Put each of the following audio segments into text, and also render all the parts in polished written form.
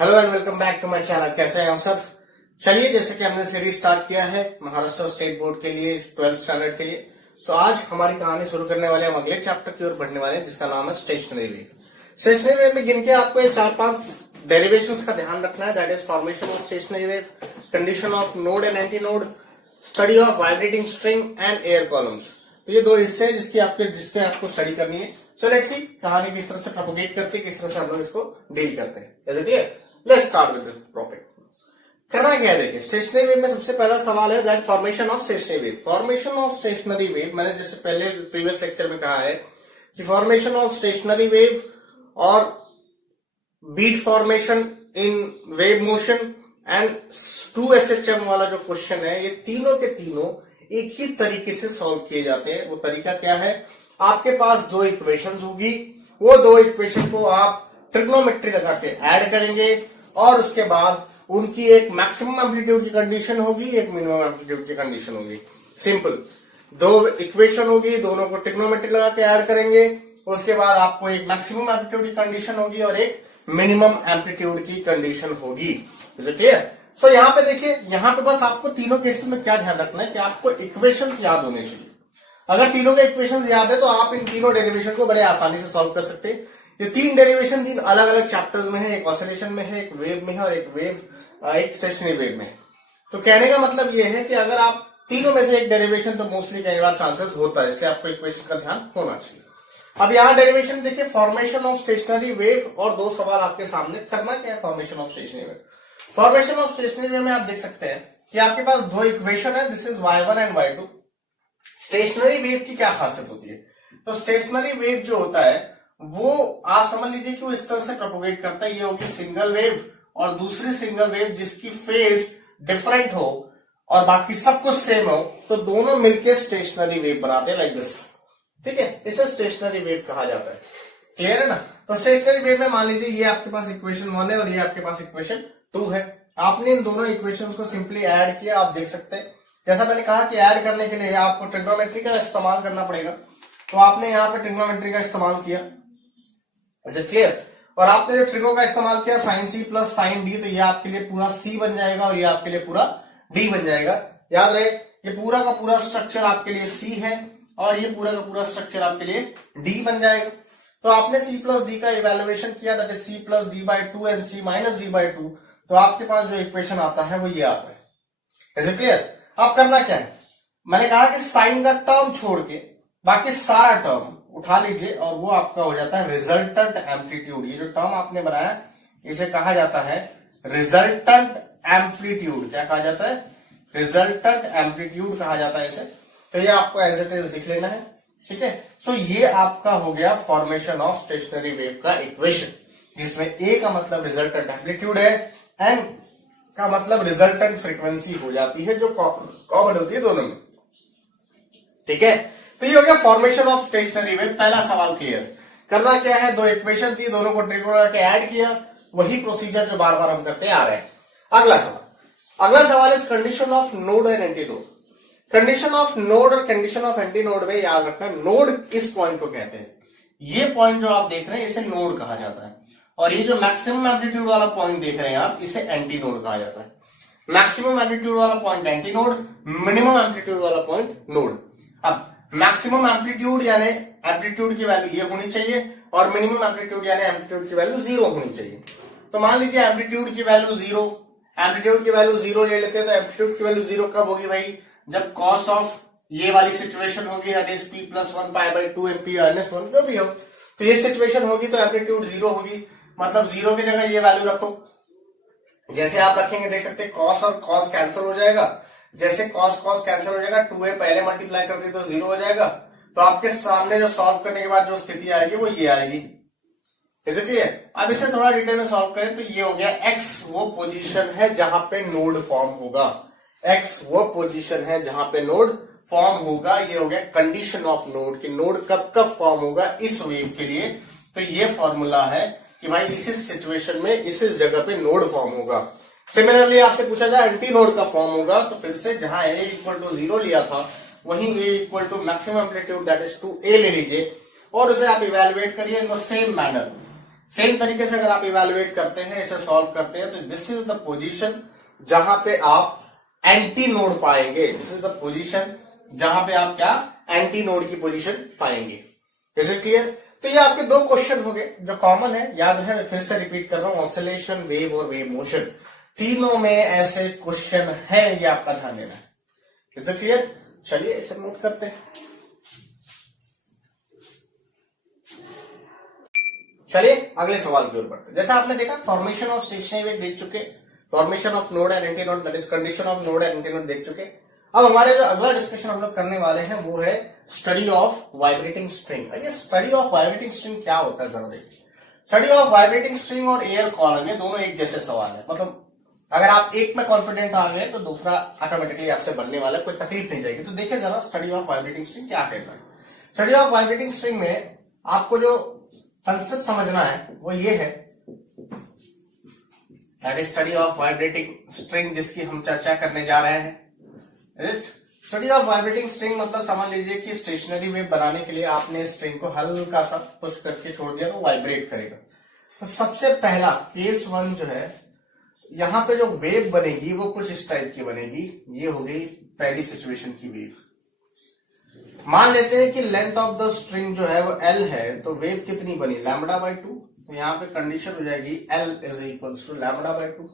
Hello and welcome back to my channel. कैसे हैं आप सब। चलिए, जैसे कि हमने सीरीज स्टार्ट किया है महाराष्ट्र स्टेट बोर्ड के लिए 12th स्टैंडर्ड के लिए। सो आज हमारी कहानी शुरू करने वाले हैं, हम अगले चैप्टर की ओर बढ़ने वाले हैं जिसका नाम है स्टेशनरी वेव। स्टेशनरी वेव में गिन के आपको ये 4-5 डेरिवेशंस का ध्यान रखना है। That is formation of stationary wave, condition of node and anti node, study of vibrating string and air columns. तो ये दो हिस्से हैं जिसके आपको स्टडी करनी है। सो लेट्स सी कहानी किस तरह से प्रोपोगेट करती है, किस तरह से हम लोग इसको डील करते हैं। Is it clear? Let's start with the topic. करना क्या है, देखिए स्टेशनरी वेव में सबसे पहला सवाल है that formation of stationary wave. Formation of stationary wave, मैंने जैसे पहले प्रीवियस लेक्चर में कहा है कि फॉर्मेशन ऑफ स्टेशनरी वेव और beat formation in wave motion and 2SHM वाला जो क्वेश्चन है, ये तीनों के तीनों एक ही तरीके से सॉल्व किए जाते हैं। वो तरीका क्या है, आपके पास दो इक्वेशंस होगी, वो दो इक्वेशन को आप ट्रिग्नोमेट्री लगा के ऐड करेंगे और उसके बाद उनकी एक मैक्सिमम एम्पलीट्यूड की कंडीशन होगी, एक मिनिमम एम्पलीट्यूड की कंडीशन होगी। सिंपल, दो इक्वेशन होगी, दोनों को ट्रिग्नोमेट्री लगा के ऐड करेंगे, उसके बाद आपको एक मैक्सिमम एम्पलीट्यूड की कंडीशन होगी और एक मिनिमम एम्पलीट्यूड की कंडीशन होगी। Is it clear? सो यहाँ पे देखिए, यहाँ पे बस आपको तीनों केसेस में क्या ध्यान रखना है कि आपको इक्वेशंस याद होने चाहिए। अगर तीनों के इक्वेशंस याद है तो आप इन तीनों डेरिवेशन को बड़े आसानी से सॉल्व कर सकते हैं। ये तीन डेरिवेशन तीन अलग अलग चैप्टर्स में है, एक ऑसिलेशन में है, एक वेव में है और एक स्टेशनरी वेव में है। तो कहने का मतलब ये है कि अगर आप तीनों में से एक डेरिवेशन, तो मोस्टली कई बार चांसेस होता है, इसलिए आपको इक्वेशन का ध्यान होना चाहिए। अब यहाँ डेरिवेशन देखिए, फॉर्मेशन ऑफ स्टेशनरी वेव, और दो सवाल आपके सामने। करना क्या है formation of stationary wave. Formation of stationary wave में आप देख सकते हैं कि आपके पास दो इक्वेशन है, this is y1 and y2। Stationary wave की क्या खासियत होती है, तो स्टेशनरी वेव जो होता है वो आप समझ लीजिए कि वो इस तरह से प्रोपोगेट करता है। ये होगी सिंगल वेव और दूसरी सिंगल वेव जिसकी फेज डिफरेंट हो और बाकी सब कुछ सेम हो, तो दोनों मिलकर स्टेशनरी वेव बनाते हैं लाइक दिस। ठीक है, इसे स्टेशनरी वेव कहा जाता है। क्लियर है ना? तो स्टेशनरी वेव में मान लीजिए ये आपके पास इक्वेशन 1 है और ये आपके पास इक्वेशन 2 है। आपने इन दोनों इक्वेशंस को सिंपली ऐड किया। आप देख सकते हैं, जैसा मैंने कहा कि ऐड करने के लिए आपको ट्रिग्नोमेट्री का इस्तेमाल करना पड़ेगा, तो आपने यहाँ पे ट्रिग्नोमेट्री का इस्तेमाल किया। Is it clear? और आपने जो ट्रिगो का इस्तेमाल किया sin C plus sin D, तो ये आपके लिए पूरा C बन जाएगा और ये आपके लिए पूरा D बन जाएगा। याद रहे, ये पूरा का पूरा स्ट्रक्चर आपके लिए C है और ये पूरा का पूरा स्ट्रक्चर आपके लिए D बन जाएगा। तो आपने C प्लस D का इवेल्युएशन किया, that is C plus D/2 and C minus D/2, तो आपके पास जो इक्वेशन आता है वो ये आता है। Is it clear? अब करना क्या है, मैंने कहा कि साइन का टर्म छोड़ के बाकी सारा टर्म उठा लीजिए और वो आपका हो जाता है रिजल्टेंट एम्पलीट्यूड। ये जो टर्म आपने बनाया इसे कहा जाता है रिजल्टेंट एम्पलीट्यूड। क्या कहा जाता है? रिजल्टेंट एम्पलीट्यूड कहा जाता है इसे। तो ये आपको एज इट इज लिख लेना है। ठीक है, सो ये आपका हो गया फॉर्मेशन ऑफ स्टेशनरी वेव का इक्वेशन, जिसमें ए का मतलब रिजल्टेंट एम्पलीट्यूड है, एन का मतलब रिजल्टेंट फ्रीक्वेंसी हो जाती है, जो कॉमन होती है दोनों में। ठीक है, तो ये हो गया फॉर्मेशन ऑफ स्टेशनरी वेव। पहला सवाल क्लियर। करना क्या है, दो इक्वेशन थी, दोनों को ट्रिग्नो के ऐड किया, वही प्रोसीजर जो बार बार हम करते आ रहे हैं। अगला सवाल is condition of node and anti node. Condition of node और कंडीशन ऑफ एंटी नोड में याद रखना, नोड इस पॉइंट को कहते हैं। ये पॉइंट जो आप देख रहे हैं इसे नोड कहा जाता है, और ये जो मैक्सिमम एम्पलीट्यूड वाला पॉइंट देख रहे हैं आप, इसे एंटी नोड कहा जाता है। मैक्सिमम एम्पलीट्यूड वाला point anti node, minimum amplitude वाला पॉइंट नोड। अब मैक्सिमम एम्पलीट्यूड यानी एम्पलीट्यूड की वैल्यू ये होनी चाहिए और मिनिमम एम्पलीट्यूड यानी एम्पलीट्यूड की वैल्यू 0 होनी चाहिए। तो मान लीजिए एम्पलीट्यूड की वैल्यू 0, एम्पलीट्यूड की वैल्यू 0 ले लेते हैं। तो एम्पलीट्यूड की वैल्यू 0 कब होगी भाई, जब कॉस ऑफ ये वाली सिचुएशन होगी, that is P plus 1 π/2 MP - 1 जो भी हो, तो ये सिचुएशन होगी तो एम्पलीट्यूड 0 होगी। मतलब 0 की जगह ये वैल्यू रखो। जैसे आप रखेंगे देख सकते हैं, कॉस और कॉस कैंसिल हो जाएगा। जैसे कॉस कॉस कैंसिल हो जाएगा, 2a पहले मल्टीप्लाई कर दी तो 0 हो जाएगा। तो आपके सामने जो सॉल्व करने के बाद जो स्थिति आएगी वो ये आएगी। Is it clear? अब इसे थोड़ा डिटेल में सॉल्व करें तो ये हो गया x वो पोजीशन है जहां पे नोड फॉर्म होगा। x वो पोजीशन है जहां पे नोड फॉर्म होगा। ये हो गया कंडीशन ऑफ नोड, कि नोड कब कब फॉर्म होगा इस वेव के लिए। तो ये फॉर्मूला है कि भाई इस सिचुएशन में इस जगह पे नोड फॉर्म होगा। सिमिलरली आपसे पूछा जाए एंटी नोड का फॉर्म होगा, तो फिर से जहां a इक्वल टू 0 लिया था वहीं a equal to maximum amplitude that is 2a ले लीजिए और उसे आप इवेलुएट करिए in the same manner. Same तरीके से अगर आप इवेलुएट करते हैं, इसे सॉल्व करते हैं, तो दिस इज द पोजीशन जहां पे आप एंटी नोड पाएंगे। दिस इज द पोजीशन जहां पे आप क्या एंटी नोड की पोजीशन पाएंगे। Is it clear? तो ये आपके दो क्वेश्चन हो गए जो कॉमन है, याद है, फिर से रिपीट कर रहा हूं, ऑसिलेशन, वेव और वेव मोशन, तीनों में ऐसे क्वेश्चन है, ये आपका ध्यान देना है। Is it clear? चलिए इसे नोट करते हैं। चलिए अगले सवाल की ओर बढ़ते हैं। जैसा आपने देखा फॉर्मेशन ऑफ स्टेशनरी वेव देख चुके, formation of node and anti node, that is condition of node and anti node देख चुके। अब हमारे जो अगला डिस्कशन हम लोग करने वाले हैं वो है स्टडी ऑफ वाइब्रेटिंग स्ट्रिंग। ये स्टडी ऑफ वाइब्रेटिंग स्ट्रिंग क्या होता है जरा देखिए। स्टडी ऑफ वाइब्रेटिंग स्ट्रिंग और एयर कॉलम, ये दोनों एक जैसे सवाल है, मतलब अगर आप एक में कॉन्फिडेंट आ गए तो दूसरा ऑटोमेटिकली आपसे बनने वाला, कोई तकलीफ नहीं जाएगी। तो देखिए जरा स्टडी ऑफ वाइब्रेटिंग स्ट्रिंग क्या कहता है। स्टडी ऑफ वाइब्रेटिंग स्ट्रिंग में आपको जो कंसेप्ट समझना है वो ये है, that is study of vibrating string, जिसकी हम चर्चा करने जा रहे हैं। स्टडी ऑफ वाइब्रेटिंग स्ट्रिंग मतलब समझ लीजिए कि स्टेशनरी वेव बनाने के लिए आपने स्ट्रिंग को हल्का सा पुश करके छोड़ दिया तो वाइब्रेट करेगा। तो सबसे पहला केस वन जो है, यहां पे जो वेव बनेगी वो कुछ इस टाइप की बनेगी। ये हो गई पहली सिचुएशन की वेव। मान लेते हैं कि लेंथ ऑफ द स्ट्रिंग जो है वो L है, तो वेव कितनी बनी, λ/2। तो यहां पे कंडीशन हो जाएगी L is equals to λ/2।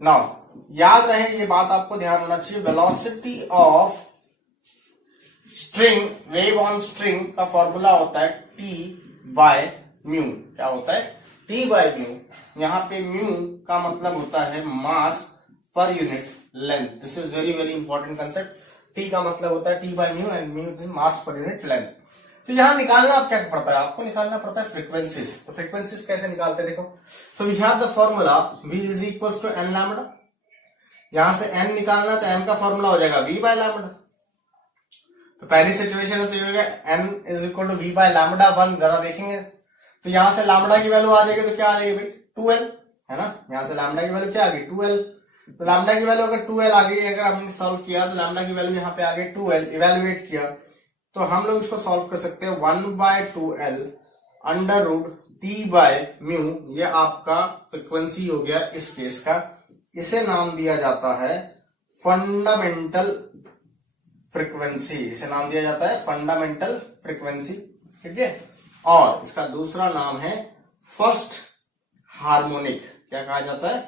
Now याद रहे, ये बात आपको ध्यान होना चाहिए, velocity of string, wave on string का फॉर्मूला होता है T/μ। क्या होता है? T/μ। यहां पे म्यू का मतलब होता है mass per unit length. This is very very important concept. T का मतलब होता है T/μ and mu is mass per unit length. तो यहां निकालना आप क्या पड़ता है, आपको निकालना पड़ता है फ्रीक्वेंसीज। तो फ्रीक्वेंसीज कैसे निकालते हैं देखो। So we have the formula V is equals to n lambda. यहां से n निकालना तो m का फॉर्मूला हो जाएगा V/λ। तो पहली सिचुएशन तो ये होगा n is equal to V/λ1। जरा देखेंगे तो यहां से लैम्बडा की वैल्यू आ जाएगी, तो क्या आ जाएगी भाई 2L, है ना। यहां से लैम्बडा की वैल्यू क्या आ गई 2L। तो लैम्बडा की वैल्यू अगर 2L आ गई, अगर हमने सॉल्व किया तो लैम्बडा की वैल्यू यहाँ पे आ गई 2L। इवेल्युएट किया तो हम लोग इसको सॉल्व कर सकते हैं 1/2L √ T/μ। ये आपका फ्रीक्वेंसी हो गया इस केस का। इसे नाम दिया जाता है फंडामेंटल फ्रीक्वेंसी। इसे नाम दिया जाता है फंडामेंटल फ्रीक्वेंसी, ठीक है। और इसका दूसरा नाम है फर्स्ट हार्मोनिक। क्या कहा जाता है?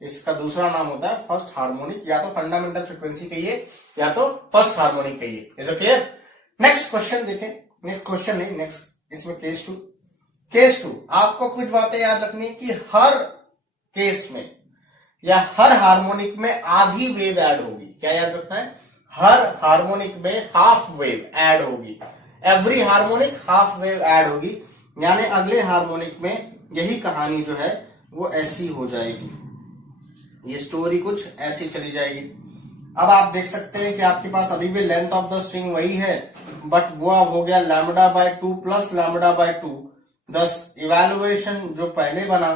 इसका दूसरा नाम होता है फर्स्ट हार्मोनिक। या तो फंडामेंटल फ्रीक्वेंसी कहिए या तो फर्स्ट हार्मोनिक कहिए। Is it clear? Next question देखें। नेक्स्ट क्वेश्चन नहीं, नेक्स्ट इसमें केस टू। केस टू आपको कुछ बातें याद रखनी कि हर केस में या हर हार्मोनिक में आधी वेव ऐड होगी। क्या याद रखना है? हर हार्मोनिक में हाफ वेव ऐड होगी। Every harmonic half wave add होगी, यानी अगले हार्मोनिक में यही कहानी जो है वो ऐसी हो जाएगी। ये स्टोरी कुछ ऐसी चली जाएगी। अब आप देख सकते हैं कि आपके पास अभी भी लेंथ ऑफ द स्ट्रिंग वही है, बट वो अब हो गया λ/2 प्लस λ/2। दस इवेल्युएशन जो पहले बना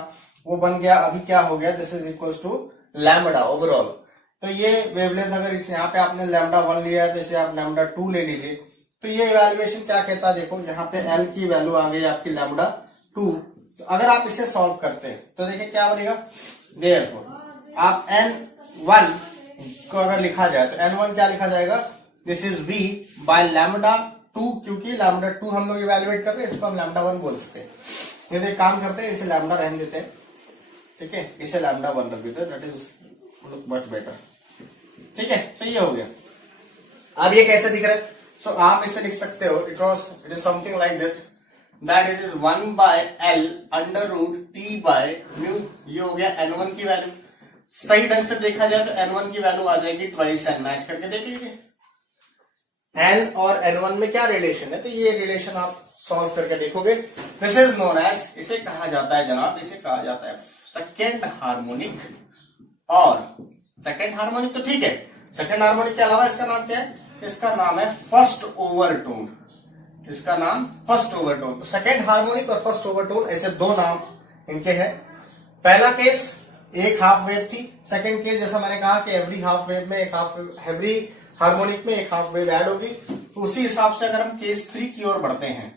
वो बन गया, अभी क्या हो गया, this is equals to lambda overall. तो ये वेवलेंथ अगर इस यहाँ पे आपने λ1 लिया है तो इसे आप λ2 ले लीजिए। तो ये इवेल्युएशन क्या कहता है देखो, यहाँ पे L की वैल्यू आ गई आपकी λ2। तो अगर आप इसे सॉल्व करते हैं तो देखिए क्या बनेगा। देयरफॉर आप n1 को अगर लिखा जाए तो n1 क्या लिखा जाएगा, दिस इज V/λ2, क्योंकि λ2 हम लोग इवेल्युएट कर रहे हैं, इसको हम λ1 बोल चुके हैं। यदि काम करते हैं इसे लैम्बडा रहने देते हैं, ठीक है, इसे λ1 रख देते हैं, that is look much better, ठीक है। तो ये हो गया। अब ये कैसे दिख रहा है? सो आप इसे लिख सकते हो, it is something like this, that it is 1/L √ T/μ। ये हो गया n1 की वैल्यू। सही ढंग से देखा जाए तो n1 की वैल्यू आ जाएगी ट्वाइस n। मैच करके देख लीजिए n और n1 में क्या रिलेशन है, तो ये रिलेशन आप सॉल्व करके देखोगे। दिस इज नोन एज, इसे कहा जाता है जनाब, इसे कहा जाता है सेकेंड हार्मोनिक। और सेकेंड हार्मोनिक तो ठीक है, सेकेंड हार्मोनिक के अलावा इसका नाम क्या है? इसका नाम है फर्स्ट ओवरटोन। इसका नाम फर्स्ट ओवरटोन। तो सेकेंड हार्मोनिक और फर्स्ट ओवरटोन ऐसे दो नाम इनके हैं। पहला केस एक हाफ वेव थी, सेकेंड केस जैसा मैंने कहा कि एवरी हाफ वेव में एक हाफ, एवरी हार्मोनिक में एक हाफ वेव ऐड होगी। तो उसी हिसाब से अगर हम केस 3 की ओर बढ़ते हैं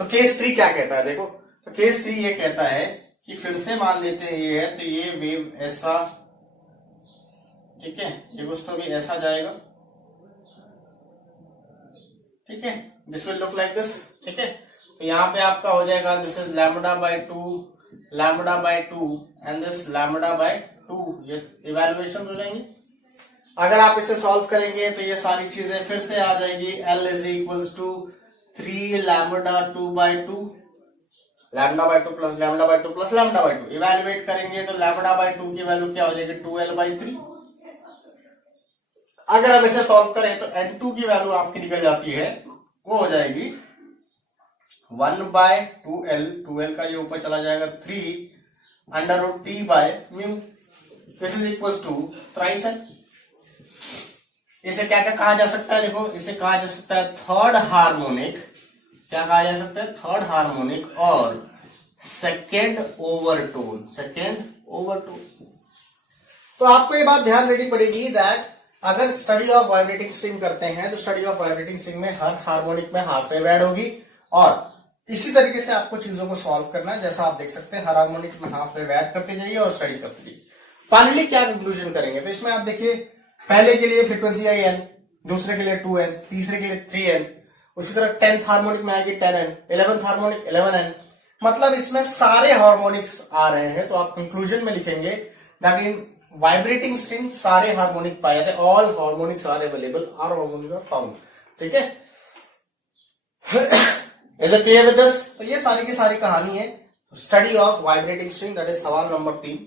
तो केस 3 क्या कहता है देखो, तो केस 3 ये कहता है कि फिर से मान लेते हैं ये है, तो ये वेव ऐसा, ठीक है, ये कुछ तो भी ऐसा जाएगा, ठीक है, this will look like this, ठीक है। तो यहाँ पे आपका हो जाएगा this is lambda by 2 and this lambda by 2, ये इवेल्युएशन हो जाएंगे। अगर आप इसे सॉल्व करेंगे तो ये सारी चीजें फिर से आ जाएगी। L is equals to 3 lambda 2 by 2, lambda by 2 plus lambda by 2 plus lambda by 2, evaluate करेंगे तो लैम्बडा बाय 2 की वैल्यू क्या हो जाएगी 2L बाय 3। अगर हम इसे सॉल्व करें तो N2 की वैल्यू आपकी निकल जाती है, वो हो जाएगी 1 बाय 2L का ये ऊपर चला जाएगा 3 under root T by mu, this is equals to thrice L। इसे क्या क्या कहा जा सकता है, देखो इसे कहा जा सकता है थर्ड हार्मोनिक, क्या कहा जा सकता है थर्ड हार्मोनिक और सेकेंड ओवरटोन, तो आपको ये बात ध्यान देनी पड़ेगी दैट अगर स्टडी ऑफ वाइब्रेटिंग स्ट्रिंग करते हैं तो स्टडी ऑफ वाइब्रेटिंग स्ट्रिंग में हर हार्मोनिक में हाफ वेव ऐड होगी, और इसी तरीके से आपको चीजों को सॉल्व करना है। जैसा आप देख सकते हैं हर हार्मोनिक में हाफ वेव ऐड करते जाइए और स्टडी करते जाइए। फाइनली क्या कंक्लूजन करेंगे, तो इसमें आप देखिए पहले के लिए फ्रीक्वेंसी आई n, दूसरे के लिए 2n, तीसरे के लिए 3n, उसी तरह 10th हार्मोनिक में आएगी 10n, 11th हार्मोनिक 11n, मतलब इसमें सारे हार्मोनिक्स आ रहे हैं। तो आप कंक्लूजन में लिखेंगे दैट इन वाइब्रेटिंग स्ट्रिंग सारे हार्मोनिक पाए जाते हैं, all harmonics are available, are harmonic are found, ठीक है। Is it clear with this? तो ये सारी की सारी कहानी है study of vibrating string, that is सवाल नंबर 3,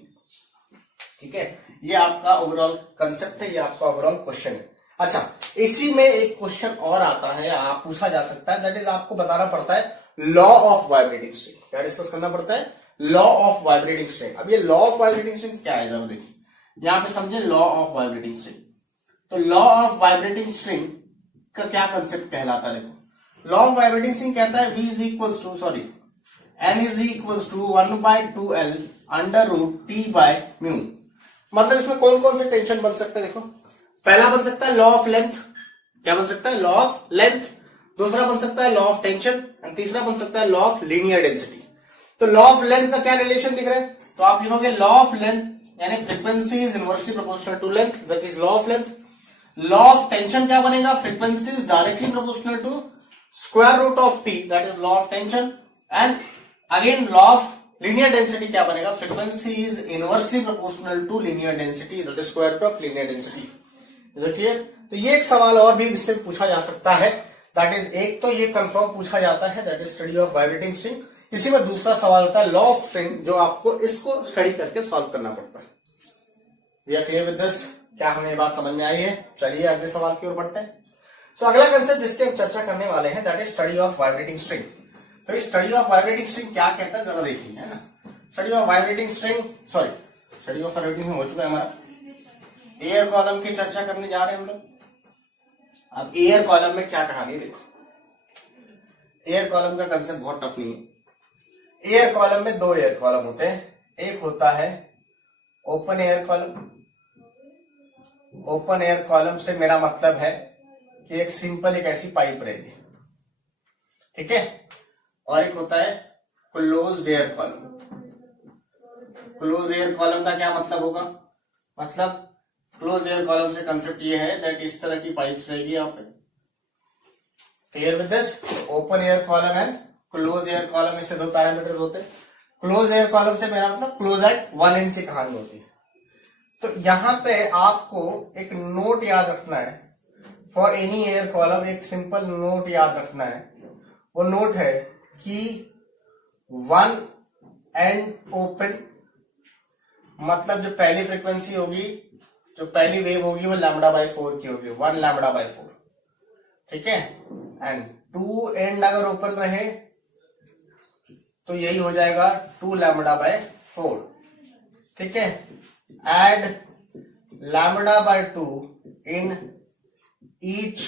ठीक है। ये आपका ओवरऑल कंसेप्ट है, ये आपका ओवरऑल क्वेश्चन है। अच्छा, इसी में एक क्वेश्चन और आता है, आप पूछा जा सकता है, दैट इज आपको बताना पड़ता है लॉ ऑफ वाइब्रेटिंग स्ट्रिंग, क्या डिस्कस करना पड़ता है लॉ ऑफ वाइब्रेटिंग स्ट्रिंग। अब ये लॉ ऑफ वाइब्रेटिंग स्ट्रिंग क्या है जरा देखिए, यहां पे समझे लॉ ऑफ वाइब्रेटिंग स्ट्रिंग। तो लॉ ऑफ वाइब्रेटिंग स्ट्रिंग का क्या कंसेप्ट कहलाता है, देखो लॉ ऑफ वाइब्रेटिंग स्ट्रिंग कहता है V is equals to N is equals to 1 by 2L under root T by mu. मतलब इसमें कौन कौन से टेंशन बन सकते हैं, देखो पहला बन सकता है लॉ ऑफ लेंथ, क्या बन सकता है लॉ ऑफ लेंथ, दूसरा बन सकता है लॉ ऑफ टेंशन, एंड तीसरा बन सकता है लॉ ऑफ लीनियर डेंसिटी। तो लॉ ऑफ लेंथ का क्या रिलेशन दिख रहा है, तो आप लिखोगे लॉ ऑफ लेंथ यानी frequency is inversely proportional to length, that is law of length. Law of tension क्या बनेगा, frequency is directly proportional to square root of T, that is law of tension. And again law of linear density क्या बनेगा, frequency is inversely proportional to linear density, that is square root of linear density. Is it clear? तो ये एक सवाल और भी इससे पूछा जा सकता है, दैट इज एक तो ये कंफर्म पूछा जाता है that is study of vibrating string. इसी में दूसरा सवाल होता है लॉ ऑफ स्ट्रिंग, जो आपको इसको स्टडी करके सॉल्व करना पड़ता है। We are clear with this? क्या हमें ये बात समझ में आई है? चलिए अगले सवाल की ओर बढ़ते हैं। सो अगला कंसेप्ट जिसकी हम चर्चा करने वाले हैं that is study of vibrating string. तो स्टडी ऑफ वाइब्रेटिंग स्ट्रिंग क्या कहता है जरा देखिए, है ना। Study of vibrating string, sorry study of vibrating हो चुका है हमारा। एयर कॉलम की चर्चा करने जा रहे हैं हम लोग। अब एयर कॉलम में क्या कहानी, देखो एयर कॉलम का कंसेप्ट बहुत टफ नहीं है। एयर कॉलम में दो एयर कॉलम होते हैं, एक होता है open air column. Open air column से मेरा मतलब है कि एक सिंपल एक ऐसी पाइप रहेगी, ठीक है, और एक होता है closed air column. Close air column का क्या मतलब होगा, मतलब क्लोज एयर कॉलम से कंसेप्ट ये है दैट इस तरह की पाइप्स रहेगी यहाँ पे। Clear with this? Open air column and close air column, इससे दो पैरामीटर्स होते हैं। क्लोज एयर कॉलम से मेरा मतलब क्लोज एट 1 इंच की कहानी होती है। तो यहां पे आपको एक नोट याद रखना है फॉर एनी एयर कॉलम, एक सिंपल नोट याद रखना है। वो नोट है कि 1 एंड ओपन, मतलब जो पहली फ्रीक्वेंसी होगी, जो पहली वेव होगी वो λ/4 की होगी, 1 λ/4, ठीक है। एंड 2 एंड अगर ओपन रहे तो यही हो जाएगा 2 λ/4, ठीक है। एड λ/2 इन ईच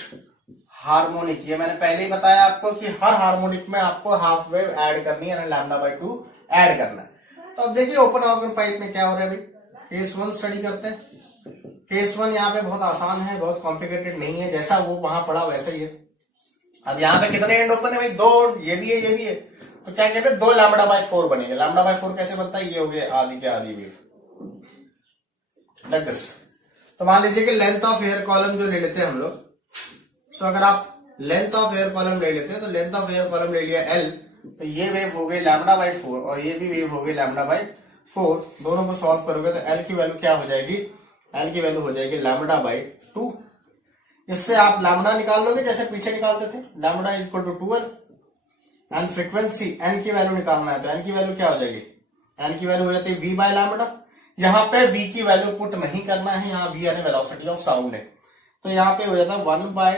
हार्मोनिक, ये मैंने पहले ही बताया आपको कि हर हार्मोनिक में आपको हाफ वेव ऐड करनी है, λ/2 ऐड करना है। तो अब देखिए ओपन ऑर्गन पाइप में क्या हो रहा है भाई, केस 1 स्टडी करते हैं। केस 1 यहाँ पे बहुत आसान है, बहुत कॉम्प्लिकेटेड नहीं है, जैसा वो वहां पड़ा वैसा ही है। अब यहाँ पे कितने एंड ओपन है भाई, 2, ये भी है ये भी है। तो क्या कहते हैं, 2 लैम्बडा बाय 4 बनेगा। लैम्बडा बाय 4 कैसे बनता है, ये हो गया आधी के आधी वेव, लाइक दिस। तो मान लीजिए कि लेंथ ऑफ एयर कॉलम जो ले लेते हैं हम लोग, तो अगर आप लेंथ ऑफ एयर कॉलम ले लेते हैं तो लेंथ ऑफ एयर कॉलम ले लिया L, तो ये वेव हो गई लैम्बडा बाय 4 और ये भी वेव हो गई लैम्बडा बाय 4। दोनों को सॉल्व करोगे तो L की वैल्यू क्या हो जाएगी, L की वैल्यू हो जाएगी लैम्बडा बाय 2। इससे आप लैम्बडा निकाल लोगे जैसे पीछे निकालते थे, lambda is equal to 2L। And frequency N की वैल्यू निकालना है तो N की वैल्यू क्या हो जाएगी, N की वैल्यू हो जाती है V बाय लैम्बडा। यहाँ पे V की वैल्यू पुट नहीं करना है, यहाँ V यानी वेलोसिटी ऑफ साउंड है, तो यहाँ पे हो जाता है 1 by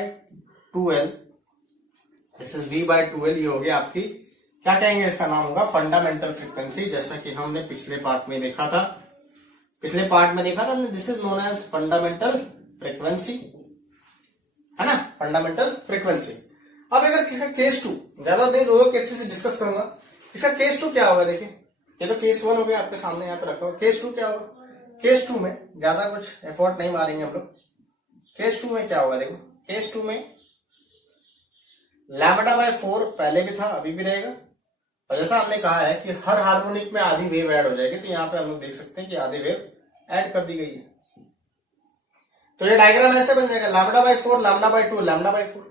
2L, this is V by 2L। ये हो गया आपकी, क्या कहेंगे इसका नाम होगा फंडामेंटल फ्रीक्वेंसी, जैसा कि हमने पिछले पार्ट में देखा था, this is known as fundamental frequency, है ना, फंडामेंटल फ्रीक्वेंसी। अब अगर किसका केस 2, ज्यादा नहीं, दो केसेस डिस्कस करूंगा। इसका केस 2 क्या होगा, देखिए ये तो केस 1 हो गया, आपके सामने यहाँ पे रखा हुआ। केस 2 क्या होगा, केस 2 में ज्यादा कुछ एफर्ट नहीं मारेंगे हम लोग। केस 2 में क्या होगा, देखो केस 2 में लैम्बडा बाय 4 पहले भी था, अभी भी रहेगा, और जैसा हमने कहा है कि हर हार्मोनिक में आधी वेव ऐड हो जाएगी, तो यहाँ पे हम लोग देख सकते हैं कि आधी वेव ऐड कर दी गई है। तो ये डायग्राम ऐसे बन जाएगा, lambda by 4 lambda by 2 lambda by 4,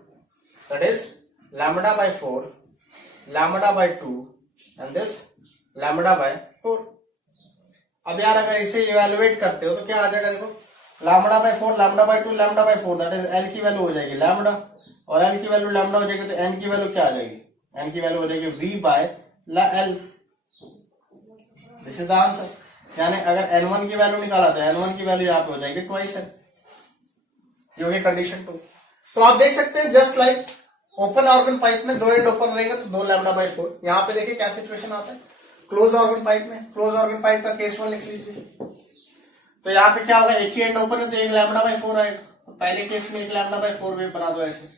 that is lambda by 4 lambda by 2 and this lambda by 4। अब यार अगर इसे इवेलुएट करते हो तो क्या आ जाएगा, देखो lambda by 4 lambda by 2 lambda by 4, that is L की वैल्यू हो जाएगी लैम्बडा, और L की वैल्यू लैम्बडा हो जाएगी तो N की वैल्यू क्या आ जाएगी, N की वैल्यू हो जाएगी V by L। This is the answer. यानी अगर N1 की वैल्यू निकाला तो N1 की वैल्यू यहाँ पे हो जाएगी ट्वाइस है, ये होगी कंडीशन 2। तो आप देख सकते हैं just like open organ pipe में 2 एंड ओपन रहेंगे तो 2 लैम्बडा बाय 4। यहाँ पे देखिए क्या सिचुएशन आता है क्लोज ऑर्गन पाइप में, क्लोज ऑर्गन पाइप का केस 1 लिख लीजिए। तो यहाँ पे क्या होगा, एक ही एंड ओपन है तो 1 लैम्बडा बाय 4 आएगा, तो पहले केस में 1 लैम्बडा बाय 4 वेव बना दो ऐसे,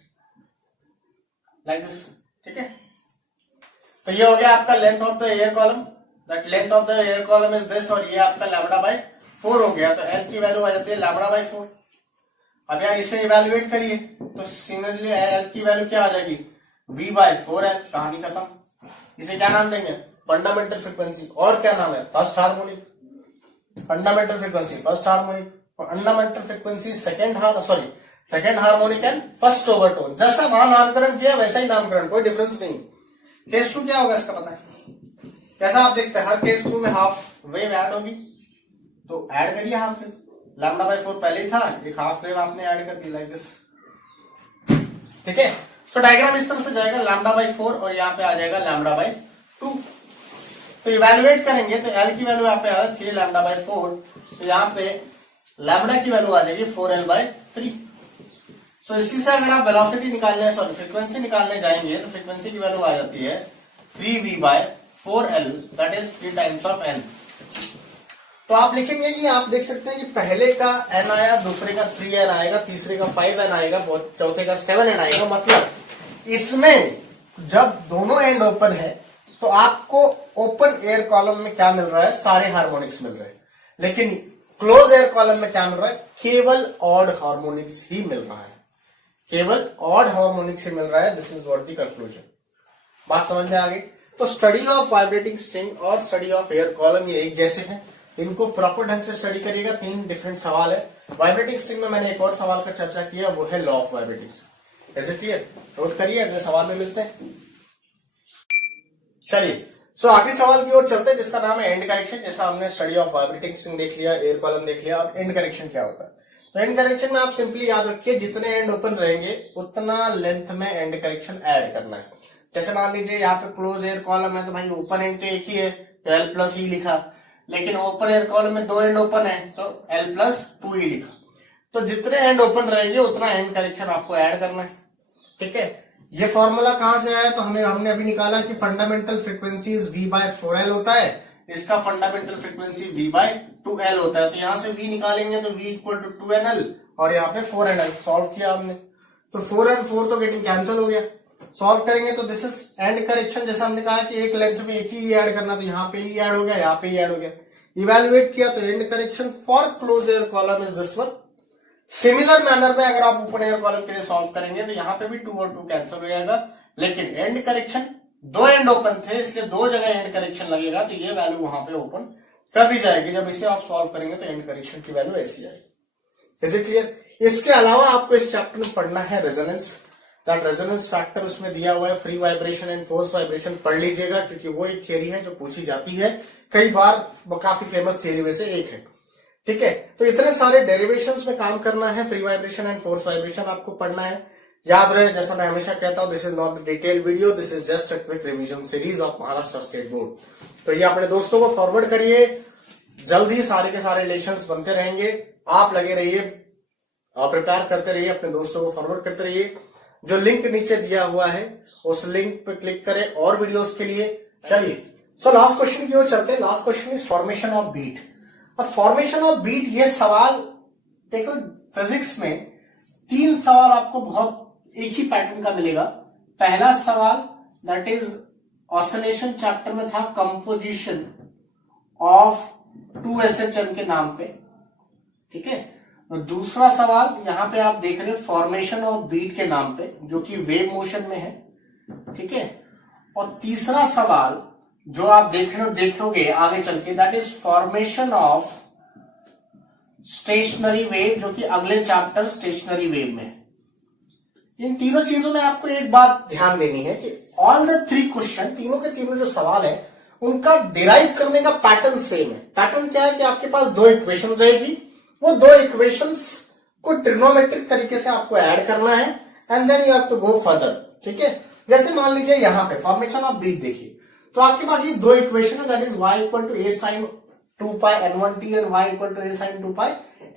लाइक दिस, ठीक है। तो ये हो गया आपका length of the air column, that length of the air column is this, और ये आपका लैम्बडा बाय 4 हो गया, तो L की वैल्यू आ जाती है लैम्बडा बाय 4। अब यार इसे इवेल्युएट करिए तो सिमिलरली L की वैल्यू क्या आ जाएगी, V बाय 4L, कहानी खत्म। इसे क्या नाम देंगे, फंडामेंटल फ्रीक्वेंसी, और क्या नाम है, first harmonic. Fundamental frequency first harmonic, fundamental frequency second harmonic and first overtone. जैसा वहां नामकरण किया वैसा ही नामकरण, कोई डिफरेंस नहीं। केस 2 क्या होगा इसका पता है, कैसा आप देखते हैं, हर केस 2 में हाफ वेव ऐड होगी, तो ऐड करिए हाफ वेव, लैम्बडा बाय 4 पहले ही था, एक हाफ वेव आपने ऐड कर दी, लाइक दिस, ठीक है। तो डायग्राम इस तरह से जाएगा, लैम्बडा बाय 4 और यहाँ पे आ जाएगा लैम्बडा बाय 2। तो इवेल्युएट करेंगे तो L की वैल्यू यहाँ पे आ जाएगा 3 लैम्बडा बाय 4, तो यहाँ पे लैम्बडा की वैल्यू आ जाएगी 4L बाय 3। सो इसी से अगर आप वेलोसिटी निकालने, सॉरी फ्रीक्वेंसी निकालने जाएंगे तो फ्रीक्वेंसी की वैल्यू आ जाती है 3V by 4L, that is 3 times of N। तो आप लिखेंगे कि आप देख सकते हैं कि पहले का N आया, दूसरे का 3N आएगा, तीसरे का 5N आएगा, चौथे का 7N आएगा। मतलब इसमें जब दोनों एंड ओपन है तो आपको ओपन एयर कॉलम में क्या मिल रहा है, सारे हार्मोनिक्स मिल रहे हैं, लेकिन क्लोज एयर कॉलम में क्या मिल रहा है, केवल ऑड हार्मोनिक्स ही मिल रहा है, केवल ऑड हार्मोनिक्स ही मिल रहा है। This is what the conclusion. बात समझ में आ गई। तो स्टडी ऑफ वाइब्रेटिंग स्ट्रिंग और स्टडी ऑफ एयर कॉलम ये एक जैसे हैं, इनको प्रॉपर ढंग से स्टडी करिएगा। 3 डिफरेंट सवाल है। वाइब्रेटिंग स्ट्रिंग में मैंने एक और सवाल पर चर्चा किया, वो है law of vibrating. Is it clear? Note करिए, अगले सवाल में मिलते हैं। चलिए सो आखिरी सवाल की ओर चलते हैं, जिसका नाम है एंड करेक्शन। जैसा हमने स्टडी ऑफ वाइब्रेटिंग स्ट्रिंग देख लिया, एयर कॉलम देख लिया, अब एंड करेक्शन क्या होता है। तो एंड करेक्शन में आप सिंपली याद रखिए, जितने एंड ओपन रहेंगे उतना लेंथ में एंड करेक्शन ऐड करना है। जैसे मान लीजिए यहाँ पे क्लोज एयर कॉलम है तो भाई ओपन एंड तो एक ही है, तो L प्लस ई लिखा, लेकिन ओपन एयर कॉलम में 2 एंड ओपन है तो L प्लस 2 ई लिखा। तो जितने एंड ओपन रहेंगे उतना एंड करेक्शन आपको ऐड करना है, ठीक है। ये फॉर्मूला कहां से आया, तो हमने अभी निकाला कि fundamental frequency V bye 4L होता है, इसका fundamental frequency V by 2L होता है। तो यहां से V निकालेंगे तो V इक्वल टू 2NL और यहाँ पे 4NL। सॉल्व किया हमने तो 4 and 4 तो गेटिंग कैंसिल हो गया। सॉल्व करेंगे तो दिस इज एंड करेक्शन। जैसा हमने कहा कि एक लेंथ में एक ही ऐड करना, तो यहाँ पे ही ऐड हो गया, यहाँ पे ही ऐड हो गया। इवेल्युएट किया तो and correction for close air column is this one. Similar manner में अगर आप ओपन एयर कॉलम के लिए सॉल्व करेंगे तो यहाँ पे भी 2 और 2 कैंसिल हो जाएगा, लेकिन एंड करेक्शन दो एंड ओपन थे, इसलिए दो जगह एंड करेक्शन लगेगा, तो ये वैल्यू वहां पे ओपन कर दी जाएगी। जब इसे आप सॉल्व करेंगे तो एंड करेक्शन की वैल्यू ऐसी आएगी। Is it clear? इसके अलावा आपको इस चैप्टर में पढ़ना है रेजोनेंस, दैट रेजोनेंस फैक्टर उसमें दिया हुआ है, free vibration and force vibration पढ़ लीजिएगा, क्योंकि वो एक थियरी है जो पूछी जाती है कई बार, वो काफी फेमस थियरी में से एक है। ठीक है, तो इतने सारे डेरिवेशंस में काम करना है, free vibration and force vibration आपको पढ़ना है। याद रहे, जैसा मैं हमेशा कहता हूं, this is not the detail video, this is just a quick revision series of Maharashtra state board. तो ये अपने दोस्तों को फॉरवर्ड करिए, जल्दी सारे के सारे रिलेशंस बनते रहेंगे। आप लगे रहिए और प्रिपेयर करते रहिए, अपने दोस्तों को फॉरवर्ड करते रहिए। जो लिंक नीचे दिया हुआ है उस लिंक पे क्लिक करें और वीडियोस के लिए। चलिए, सो लास्ट क्वेश्चन की ओर चलते हैं। Last question is formation of beat. अब फॉर्मेशन ऑफ बीट, ये सवाल देखो, फिजिक्स में 3 सवाल आपको बहुत एक ही पैटर्न का मिलेगा। पहला सवाल दैट इज ऑसिलेशन चैप्टर में था, कंपोजिशन ऑफ 2SHM के नाम पे। ठीक है, दूसरा सवाल यहां पे आप देख रहे हैं फॉर्मेशन ऑफ बीट के नाम पे, जो कि वेव मोशन में है। ठीक है, और तीसरा सवाल जो आप देखोगे आगे चल के, that is formation of stationary wave, जो कि अगले चैप्टर स्टेशनरी वेव में है। इन तीनों चीजों में आपको एक बात ध्यान देनी है कि ऑल द 3 क्वेश्चन, तीनों के तीनों जो सवाल है उनका डिराइव करने का पैटर्न सेम है। पैटर्न क्या है कि आपके पास 2 इक्वेशन रहेगी, वो 2 इक्वेशंस को ट्रिग्नोमेट्रिक तरीके से आपको ऐड करना है and then you have to go further. ठीक है, जैसे मान लीजिए यहां पे फॉर्मेशन ऑफ बीट देखिए, तो आपके पास ये 2 इक्वेशन है, that is y equal to a sin 2 pi n1t और y equal to a sin 2 पाई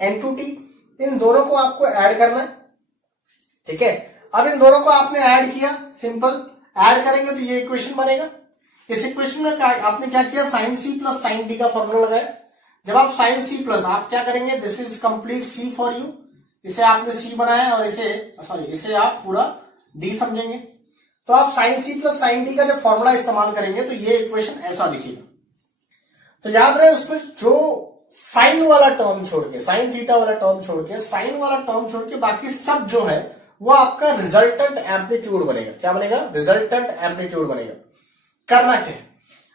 n2t। इन दोनों को आपको ऐड करना है। ठीक है, अब इन दोनों को आपने ऐड किया, सिंपल ऐड करेंगे तो ये इक्वेशन बनेगा। इस इक्वेशन में आपने क्या किया, sine C plus sine D का फॉर्मूला लगाया। जब आप साइन सी प्लस, आप क्या करेंगे, this is complete C for you, इसे आपने सी बनाया और इसे आप पूरा डी समझेंगे। तो आप sine C plus sine D का जब फॉर्मूला इस्तेमाल करेंगे तो ये इक्वेशन ऐसा दिखेगा। तो याद रहे, उसमें जो साइन वाला टर्म छोड़ के, साइन थीटा वाला टर्म छोड़ के, साइन वाला टर्म छोड़ के बाकी सब जो है वो आपका रिजल्टेंट एम्पलीट्यूड बनेगा। क्या बनेगा? रिजल्टेंट एम्पलीट्यूड बनेगा। करना क्या है,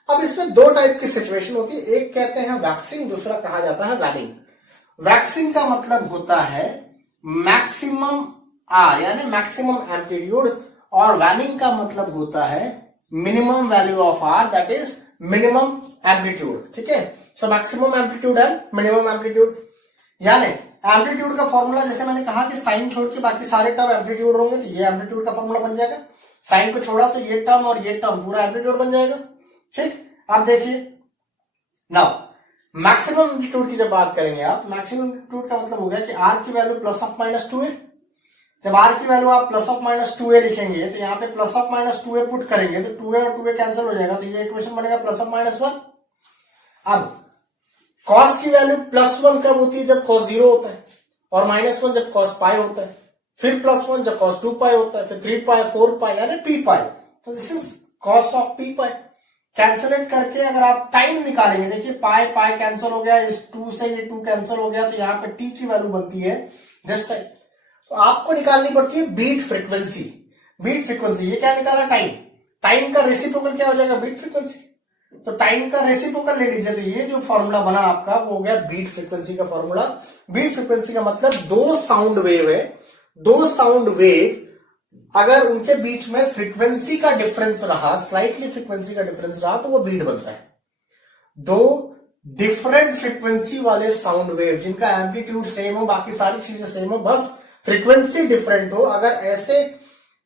अब इसमें 2 टाइप की सिचुएशन होती है, एक कहते हैं वैक्सिंग, दूसरा कहा जाता है वैनिंग। वैक्सिंग का मतलब होता है मैक्सिमम आर यानी मैक्सिमम एम्पलीट्यूड, और वैनिंग का मतलब होता है minimum value of R, that is minimum amplitude. ठीक है, so maximum amplitude and minimum amplitude, यानी एम्पलीट्यूड का फॉर्मूला, जैसे मैंने कहा कि साइन छोड़ के बाकी सारे टर्म एम्पलीट्यूड होंगे, तो ये एम्पलीट्यूड का फॉर्मूला बन जाएगा। साइन को छोड़ा तो ये टर्म और ये टर्म पूरा एम्पलीट्यूड बन जाएगा। ठीक, आप देखिए नाउ मैक्सिमम एम्पलीट्यूड की जब बात करेंगे आप, मैक्सिमम एम्पलीट्यूड का मतलब हो गया कि आर की value plus of minus 2a। जब आर की वैल्यू आप प्लस ऑफ माइनस 2a लिखेंगे तो यहाँ पे plus of minus 2a put करेंगे तो 2a और 2a कैंसिल हो जाएगा, तो ये इक्वेशन बनेगा प्लस ऑफ माइनस 1। अब कॉस की वैल्यू प्लस 1 कब होती है? जब कॉस 0 होता है, और माइनस 1 जब कॉस पाई होता है, फिर प्लस 1 जब कॉस 2 पाई होता है, फिर 3 पाई 4 पाई यानी पी पाई। तो this is cos of P pi. कैंसिलेट करके अगर आप टाइम निकालेंगे, देखिए पाई पाई कैंसिल हो गया, इस 2 से ये 2 कैंसिल हो गया, तो यहाँ पे टी की वैल्यू बनती है दिस टाइम। तो आपको निकालनी पड़ती है बीट फ्रीक्वेंसी। बीट फ्रीक्वेंसी, ये क्या निकाला? टाइम। टाइम का रेसिप्रोकल क्या हो जाएगा? Beat frequency. तो टाइम का रेसिप्रोकल ले लीजिए, तो ये जो फॉर्मूला बना आपका वो हो गया बीट फ्रीक्वेंसी का फॉर्मूला। बीट फ्रीक्वेंसी का मतलब 2 साउंड वेव है, 2 साउंड वेव अगर उनके बीच में फ्रीक्वेंसी का डिफरेंस रहा, स्लाइटली फ्रीक्वेंसी का डिफरेंस रहा, तो वो बीट बनता है। 2 डिफरेंट फ्रीक्वेंसी वाले साउंड वेव जिनका एम्पलीट्यूड सेम हो, बाकी सारी चीजें सेम हो, बस फ्रीक्वेंसी डिफरेंट हो, अगर ऐसे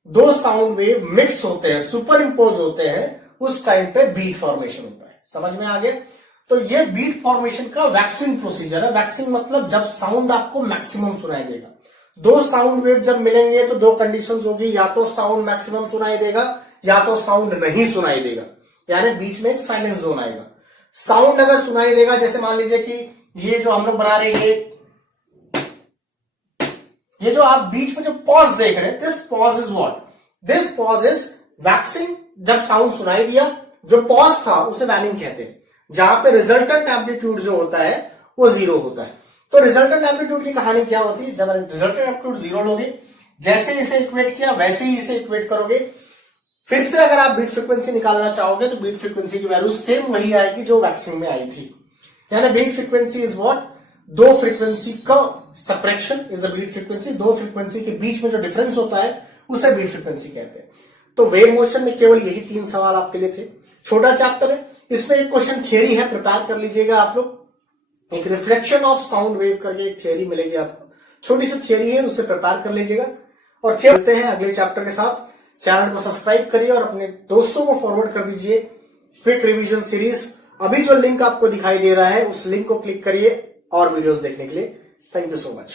2 साउंड वेव मिक्स होते हैं, सुपर इंपोज होते हैं, उस टाइम पे बीट फॉर्मेशन होता है। समझ में आ गया? तो ये बीट फॉर्मेशन का वैक्सिंग प्रोसीजर है। वैक्सिंग मतलब जब साउंड आपको मैक्सिमम सुनाई देगा। 2 साउंड वेव जब मिलेंगे तो 2 कंडीशंस होगी, या तो साउंड मैक्सिमम सुनाई देगा या तो साउंड नहीं सुनाई देगा, यानी बीच में एक साइलेंस जोन आएगा। साउंड अगर सुनाई देगा, जैसे मान लीजिए कि ये जो हम लोग बना रहे हैं, ये जो आप बीच में जो पॉज देख रहे हैं, this pause is what? This pause is waxing. जब साउंड सुनाई दिया, जो पॉज था उसे वैनिंग कहते हैं, जहां पे रिजल्टेंट एम्पलीट्यूड जो होता है वो 0 होता है। तो रिजल्टेंट एम्पलीट्यूड की कहानी क्या होती है? जब रिजल्टेंट एम्पलीट्यूड 0 लोगे, जैसे इसे इक्वेट किया वैसे ही इसे इक्वेट करोगे, फिर से अगर आप बीट फ्रीक्वेंसी निकालना चाहोगे तो बीट फ्रीक्वेंसी की वैल्यू सेम वही आएगी जो वैक्सिंग में आई थी। यानी बीट फ्रीक्वेंसी इज व्हाट, दो फ्रीक्वेंसी का subtraction is the beat frequency. दो फ्रीक्वेंसी के बीच में जो डिफरेंस होता है उसे बीट फ्रीक्वेंसी कहते हैं। तो वेव मोशन में केवल यही 3 सवाल आपके लिए थे। छोटा चैप्टर है, इसमें एक क्वेश्चन थियरी है, प्रिपेयर कर लीजिएगा आप लोग। एक रिफ्लेक्शन ऑफ साउंड वेव करके एक थियरी मिलेगी आपको, छोटी सी थियरी है, उसे प्रिपेयर कर लीजिएगा। और खेलते हैं अगले चैप्टर के साथ। चैनल को सब्सक्राइब करिए और अपने दोस्तों को फॉरवर्ड कर दीजिए क्विक रिवीजन सीरीज। अभी जो लिंक आपको दिखाई दे रहा है उस लिंक को क्लिक करिए और वीडियोस देखने के लिए। Thank you so much.